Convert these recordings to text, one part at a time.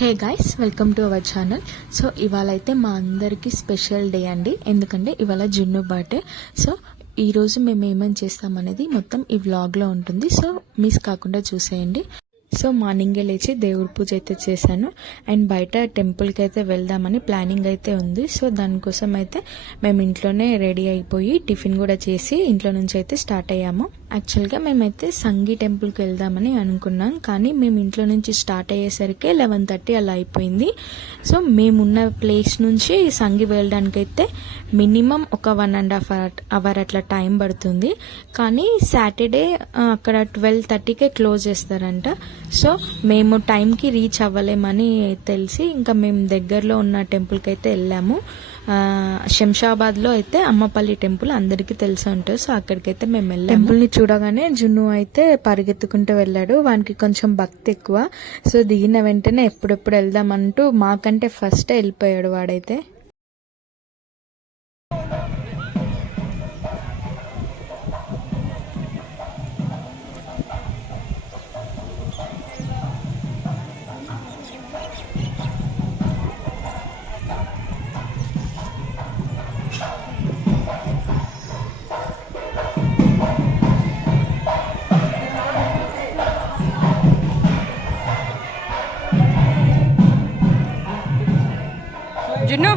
Hey guys, welcome to our channel. So ఇవాళ అయితే మా అందరికీ స్పెషల్ డే అండి. ఎందుకంటే ఇవాళ జున్ను బర్త్డే. సో ఈరోజు మేము ఏమేమి చేస్తామనేది మొత్తం ఈ వ్లాగ్లో ఉంటుంది. సో మిస్ కాకుండా చూసేయండి. సో మార్నింగే లేచి దేవుడి పూజ అయితే చేశాను. అండ్ బయట టెంపుల్కి అయితే వెళ్దామని ప్లానింగ్ అయితే ఉంది. సో దానికోసం అయితే మేము ఇంట్లోనే రెడీ అయిపోయి టిఫిన్ కూడా చేసి ఇంట్లో నుంచి అయితే స్టార్ట్ అయ్యాము. యాక్చువల్గా మేమైతే సంగీ టెంపుల్కి వెళ్దామని అనుకున్నాం, కానీ మేము ఇంట్లో నుంచి స్టార్ట్ అయ్యేసరికి 11:30 అలా అయిపోయింది. సో మేమున్న ప్లేస్ నుంచి సంగీ వెళ్ళడానికైతే మినిమం ఒక 1.5 అవర్ అట్లా టైం పడుతుంది. కానీ సాటర్డే అక్కడ 12:30కే క్లోజ్ చేస్తారంట. సో మేము టైంకి రీచ్ అవ్వలేమని తెలిసి ఇంకా మేము దగ్గరలో ఉన్న టెంపుల్కి అయితే వెళ్ళాము. శంషాబాద్లో అయితే అమ్మపల్లి టెంపుల్ అందరికీ తెలిసి ఉంటుంది. సో అక్కడికైతే మేము వెళ్ళాము. టెంపుల్ని చూడగానే జున్ను అయితే పరిగెత్తుకుంటూ వెళ్ళాడు. వానికి కొంచెం భక్తి ఎక్కువ. సో దిగిన వెంటనే ఎప్పుడెప్పుడు వెళ్దామంటూ మాకంటే ఫస్ట్ వెళ్ళిపోయాడు వాడైతే. జున్ను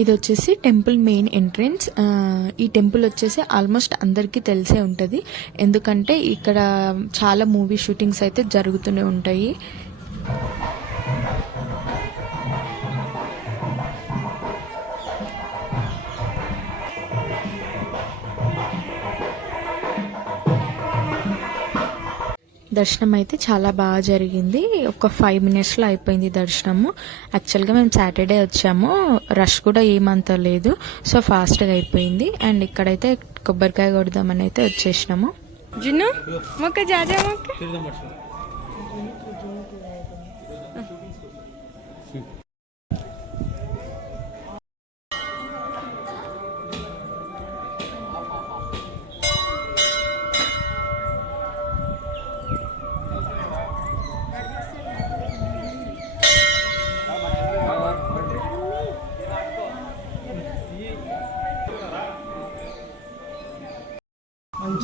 ఇది వచ్చేసి టెంపుల్ మెయిన్ ఎంట్రన్స్. ఈ టెంపుల్ వచ్చేసి ఆల్మోస్ట్ అందరికీ తెలిసే ఉంటుంది, ఎందుకంటే ఇక్కడ చాలా మూవీ షూటింగ్స్ అయితే జరుగుతూనే ఉంటాయి. దర్శనం అయితే చాలా బాగా జరిగింది. ఒక 5 minutesలో అయిపోయింది దర్శనము. యాక్చువల్గా మేము సాటర్డే వచ్చాము, రష్ కూడా ఏమంత లేదు. సో ఫాస్ట్గా అయిపోయింది. అండ్ ఇక్కడైతే కొబ్బరికాయ కొడదామని అయితే వచ్చేసినాము. జున్ను మొక్క జాజా మొక్క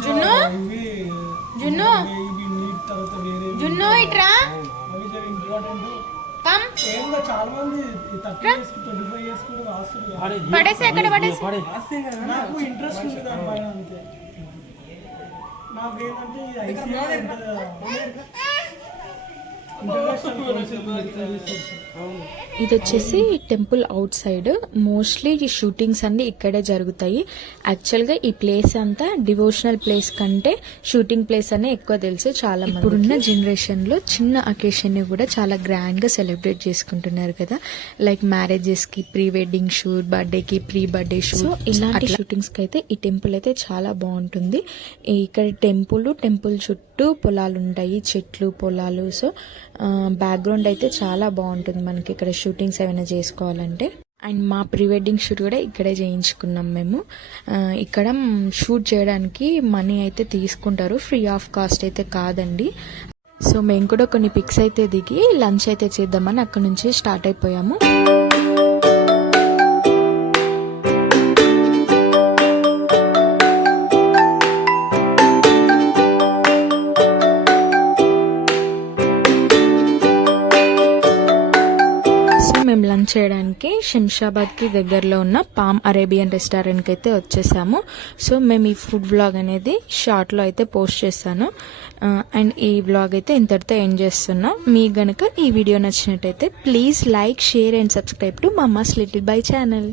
జున్ను జున్ను జున్ను ఇట్రా పడేసి ఎక్కడ పడేసి నాకు ఇంట్రెస్ట్ ఉంది దానిపైన అంతే. ఇది వచ్చేసి టెంపుల్ అవుట్ సైడ్. మోస్ట్లీ ఈ షూటింగ్స్ అన్ని ఇక్కడే జరుగుతాయి. యాక్చువల్గా ఈ ప్లేస్ అంతా డివోషనల్ ప్లేస్ కంటే షూటింగ్ ప్లేస్ అనే ఎక్కువ తెలుసు చాలా మంది. ఇప్పుడున్న జనరేషన్ లో చిన్న అకేషన్ ని కూడా చాలా గ్రాండ్ గా సెలబ్రేట్ చేసుకుంటున్నారు కదా, లైక్ మ్యారేజెస్ కి ప్రీ వెడ్డింగ్ షూట్, బర్త్డే కి ప్రీ బర్త్డే షూట్, ఇలాంటి షూటింగ్స్ కి అయితే ఈ టెంపుల్ అయితే చాలా బాగుంటుంది. ఇక్కడ టెంపుల్ చుట్టూ పొలాలు ఉంటాయి, చెట్లు పొలాలు. సో బ్యాక్గ్రౌండ్ అయితే చాలా బాగుంటుంది మనకి ఇక్కడ షూటింగ్స్ ఏమైనా చేసుకోవాలంటే. అండ్ మా ప్రీ వెడ్డింగ్ షూట్ కూడా ఇక్కడే చేయించుకున్నాం మేము. ఇక్కడ షూట్ చేయడానికి మనీ అయితే తీసుకుంటారు, ఫ్రీ ఆఫ్ కాస్ట్ అయితే కాదండి. సో మేము కూడా కొన్ని పిక్స్ అయితే దిగి లంచ్ అయితే చేద్దామని అక్కడ నుంచి స్టార్ట్ అయిపోయాము. మేము లంచ్ చేయడానికి శంషాబాద్కి దగ్గరలో ఉన్న పామ్ అరేబియన్ రెస్టారెంట్కి అయితే వచ్చేసాము. సో మేము ఈ ఫుడ్ వ్లాగ్ అనేది షార్ట్లో అయితే పోస్ట్ చేస్తాను. అండ్ ఈ వ్లాగ్ అయితే ఇంతటితో ఎండ్ చేస్తున్నా. మీకు గనుక ఈ వీడియో నచ్చినట్టయితే please like, share and subscribe to mama's little by channel.